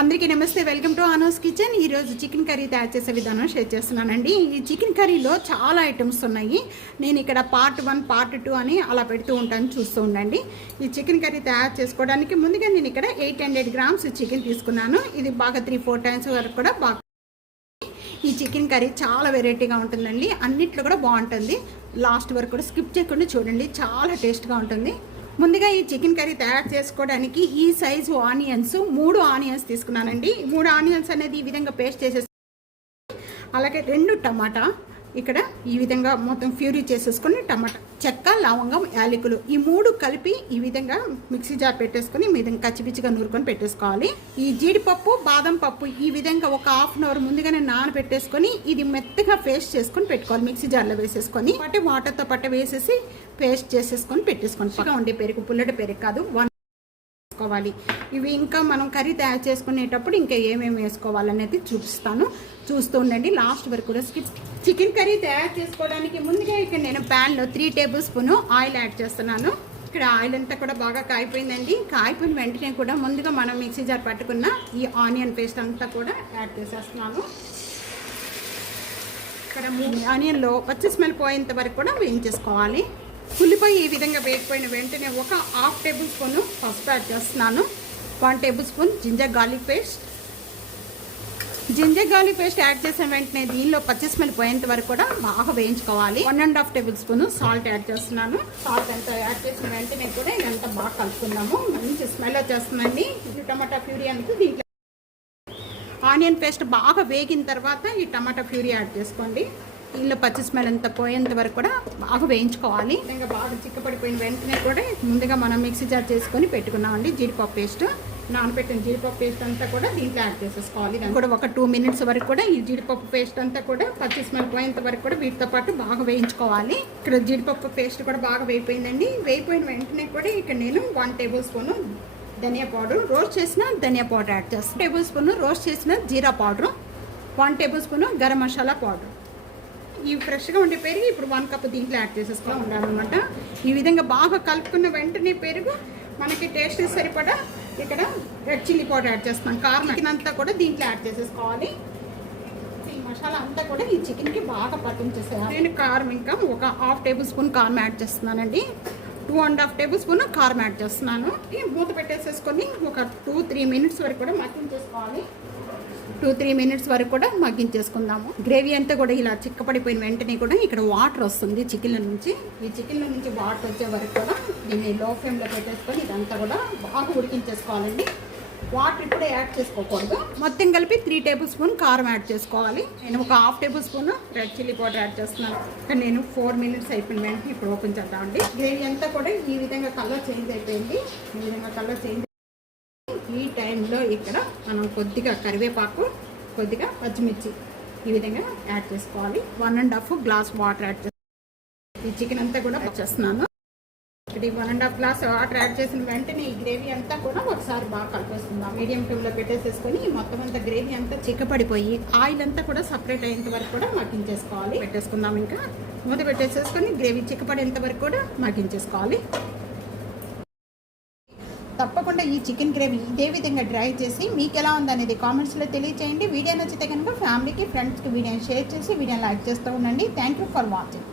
అందరికీ నమస్తే, welcome to Anu's kitchen. ఈరోజు చికెన్ కర్రీ తయారు చేసే విధానం షేర్ చేస్తున్నానండి. ఈ చికెన్ కర్రీలో చాలా ఐటమ్స్ ఉన్నాయి. నేను ఇక్కడ పార్ట్ 1 పార్ట్ 2 అని అలా పెడుతూ ఉంటాను, చూస్తూ ఉండండి. ఈ చికెన్ కర్రీ తయారు చేసుకోవడానికి ముందుగా నేను ఇక్కడ 800 గ్రామ్స్ చికెన్ తీసుకున్నాను. ఇది బాగా 3-4 టైమ్స్ వరకు కూడా బాగా ఈ చికెన్ కర్రీ చాలా వెరైటీగా ఉంటుందండి. అన్నిట్లో కూడా బాగుంటుంది. లాస్ట్ వరకు కూడా స్కిప్ చేయకుండా చూడండి, చాలా టేస్ట్గా ఉంటుంది. ముందుగా ఈ చికెన్ కర్రీ తయారు చేసుకోవడానికి ఈ సైజు ఆనియన్స్ 3 ఆనియన్స్ తీసుకున్నానండి. 3 ఆనియన్స్ అనేది ఈ విధంగా పేస్ట్ చేసేసి, అలాగే 2 టమాటా ఇక్కడ ఈ విధంగా మొత్తం ప్యూరీ చేసేసుకొని, టమాటా, చెక్క, లవంగం, యాలకులు ఈ 3 కలిపి ఈ విధంగా మిక్సీ జార్ పెట్టేసుకొని ఈ విధంగా కచ్చిపిచ్చిగా నూరుకొని పెట్టేసుకోవాలి. ఈ జీడిపప్పు, బాదం పప్పు ఈ విధంగా ఒక హాఫ్ అన్ అవర్ ముందుగానే నానబెట్టేసుకొని ఇది మెత్తగా పేస్ట్ చేసుకొని పెట్టుకోవాలి. మిక్సీ జార్లో వేసేసుకొని పట్టి వాటర్తో పట్ట వేసేసి పేస్ట్ చేసేసుకొని పెట్టేసుకోండి. పక్కన ఉండే పెరుగు, పుల్లటి పెరుగు కాదు, వేసుకోవాలి. ఇవి ఇంకా మనం కర్రీ తయారు చేసుకునేటప్పుడు ఇంకా ఏమేమి వేసుకోవాలనేది చూపిస్తాను, చూస్తూ ఉండండి లాస్ట్ వరకు కూడా స్కిప్. చికెన్ కర్రీ తయారు చేసుకోవడానికి ముందుగా ఇక్కడ నేను ప్యాన్లో 3 టేబుల్ స్పూన్ ఆయిల్ యాడ్ చేస్తున్నాను. ఇక్కడ ఆయిల్ అంతా కూడా బాగా కాయిపోయిందండి. కాయిపోయిన వెంటనే కూడా ముందుగా మనం మిక్సీ జార్ పట్టుకున్న ఈ ఆనియన్ పేస్ట్ అంతా కూడా యాడ్ చేసేస్తున్నాను. ఇక్కడ ఆనియన్లో పచ్చి స్మెల్ పోయేంత వరకు కూడా వేయించేసుకోవాలి. ఉల్లిపాయ ఈ విధంగా వేగిపోయిన వెంటనే ఒక 1/2 టేబుల్ స్పూన్ పసుపు యాడ్ చేస్తున్నాను. 1 tablespoon ginger garlic paste. Ginger garlic paste add చేసిన వెంటనే దీనిలో పచ్చి స్మెల్ పోయేంత వరకు కూడా బాగా వేయించుకోవాలి. 1.5 టేబుల్ స్పూన్ సాల్ట్ యాడ్ చేస్తున్నాను. సాల్ట్ అంతా యాడ్ చేసిన వెంటనే కూడా ఇదంతా బాగా కలుపుకుందాము. మంచి స్మెల్ వచ్చేస్తుందండి. ఇది టమాటా ప్యూరీ అంతా దీంట్లో ఆనియన్ పేస్ట్ బాగా వేగిన తర్వాత ఈ టమాటా ప్యూరీ యాడ్ చేసుకోండి. దీనిలో పచ్చి స్మెల్ అంతా పోయేంత వరకు కూడా బాగా వేయించుకోవాలి. ఇంకా బాగా చిక్కపడిపోయిన వెంటనే కూడా ముందుగా మనం మిక్సీ జార్ చేసుకొని పెట్టుకున్నామండి జీడిపప్పు పేస్ట్, నానబెట్టిన జీడిపప్పు పేస్ట్ అంతా కూడా దీంట్లో యాడ్ చేసేసుకోవాలి. దాన్ని కూడా ఒక 2 మినిట్స్ వరకు కూడా ఈ జీడిపప్పు పేస్ట్ అంతా కూడా పచ్చి స్మెల్ పోయేంత వరకు కూడా వీటితో పాటు బాగా వేయించుకోవాలి. ఇక్కడ జీడిపప్పు పేస్ట్ కూడా బాగా వేయిపోయిందండి. వేయిపోయిన వెంటనే కూడా ఇక్కడ నేను 1 టేబుల్ స్పూన్ ధనియా పౌడర్, రోస్ట్ చేసిన ధనియా పౌడర్ యాడ్ చేస్తాను. 1 టేబుల్ స్పూన్ రోస్ట్ చేసిన jeera powder, 1 tablespoon garam masala powder. ఈ ఫ్రెష్గా ఉండే పెరుగు ఇప్పుడు 1 కప్ దీంట్లో యాడ్ చేసేసుకొని ఉండాలన్నమాట. ఈ విధంగా బాగా కలుపుకున్న వెంటనే పెరుగు మనకి టేస్ట్ సరిపడా ఇక్కడ రెడ్ చిల్లీ పౌడర్ యాడ్ చేస్తాం. కారం అంతా కూడా దీంట్లో యాడ్ చేసేసుకోవాలి. ఈ మసాలా అంతా కూడా ఈ చికెన్కి బాగా పట్టించేసేయాలి. నేను కారం ఇంకా ఒక 1/2 టేబుల్ స్పూన్ కారం యాడ్ చేస్తున్నానండి. 2.5 టేబుల్ స్పూన్ కారం యాడ్ చేస్తున్నాను. మూత పెట్టేసేసుకొని ఒక 2-3 మినిట్స్ వరకు కూడా మగ్గించేసుకోవాలి. 2-3 మినిట్స్ వరకు కూడా మగ్గించేసుకుందాము. గ్రేవీ అంతా కూడా ఇలా చిక్కపడిపోయిన వెంటనే కూడా ఇక్కడ వాటర్ వస్తుంది చికెన్ల నుంచి. ఈ చికెన్ల నుంచి వాటర్ వచ్చే వరకు కూడా దీన్ని లో ఫ్లేమ్లో పెట్టేసుకొని ఇదంతా కూడా బాగా ఉడికించేసుకోవాలండి. వాటర్ ఇప్పుడే యాడ్ చేసుకోకూడదు. మొత్తం కలిపి 3 టేబుల్ స్పూన్ కారం యాడ్ చేసుకోవాలి. నేను ఒక 1/2 table spoon red chilli powder add చేస్తున్నాను. కానీ నేను 4 మినిట్స్ అయిపోయిన వెంటనే ఇప్పుడు ఓపెన్ చేద్దామండి. గ్రేవీ అంతా కూడా ఈ విధంగా కలర్ చేంజ్ అయిపోయింది. ఈ విధంగా కలర్ చేంజ్ ఈ టైంలో ఇక్కడ మనం కొద్దిగా కరివేపాకు, కొద్దిగా పచ్చిమిర్చి ఈ విధంగా యాడ్ చేసుకోవాలి. 1.5 గ్లాస్ వాటర్ యాడ్ చేస్తాను. ఈ చికెన్ అంతా కూడా చేస్తున్నాను. ఇక్కడ 1.5 గ్లాస్ వాటర్ యాడ్ చేసిన వెంటనే ఈ గ్రేవీ అంతా కూడా ఒకసారి బాగా కలిపేసుకుందాం. మీడియం ఫ్లేమ్లో పెట్టేసేసుకొని మొత్తం అంతా గ్రేవీ అంతా చిక్కపడిపోయి ఆయిల్ అంతా కూడా సపరేట్ అయ్యేంత వరకు కూడా మగ్గించేసుకోవాలి. పెట్టేసుకుందాం. ఇంకా మూత పెట్టేసేసుకొని గ్రేవీ చిక్కపడేంత వరకు కూడా మగ్గించేసుకోవాలి. తప్పకుండా ఈ చికెన్ గ్రేవీ ఇదే విధంగా ట్రై చేసి మీకు ఎలా ఉందనేది కామెంట్స్లో తెలియచేయండి. వీడియో నచ్చితే కనుక ఫ్యామిలీకి, ఫ్రెండ్స్కి వీడియోని షేర్ చేసి వీడియోని లైక్ చేస్తూ ఉండండి. Thank you for watching.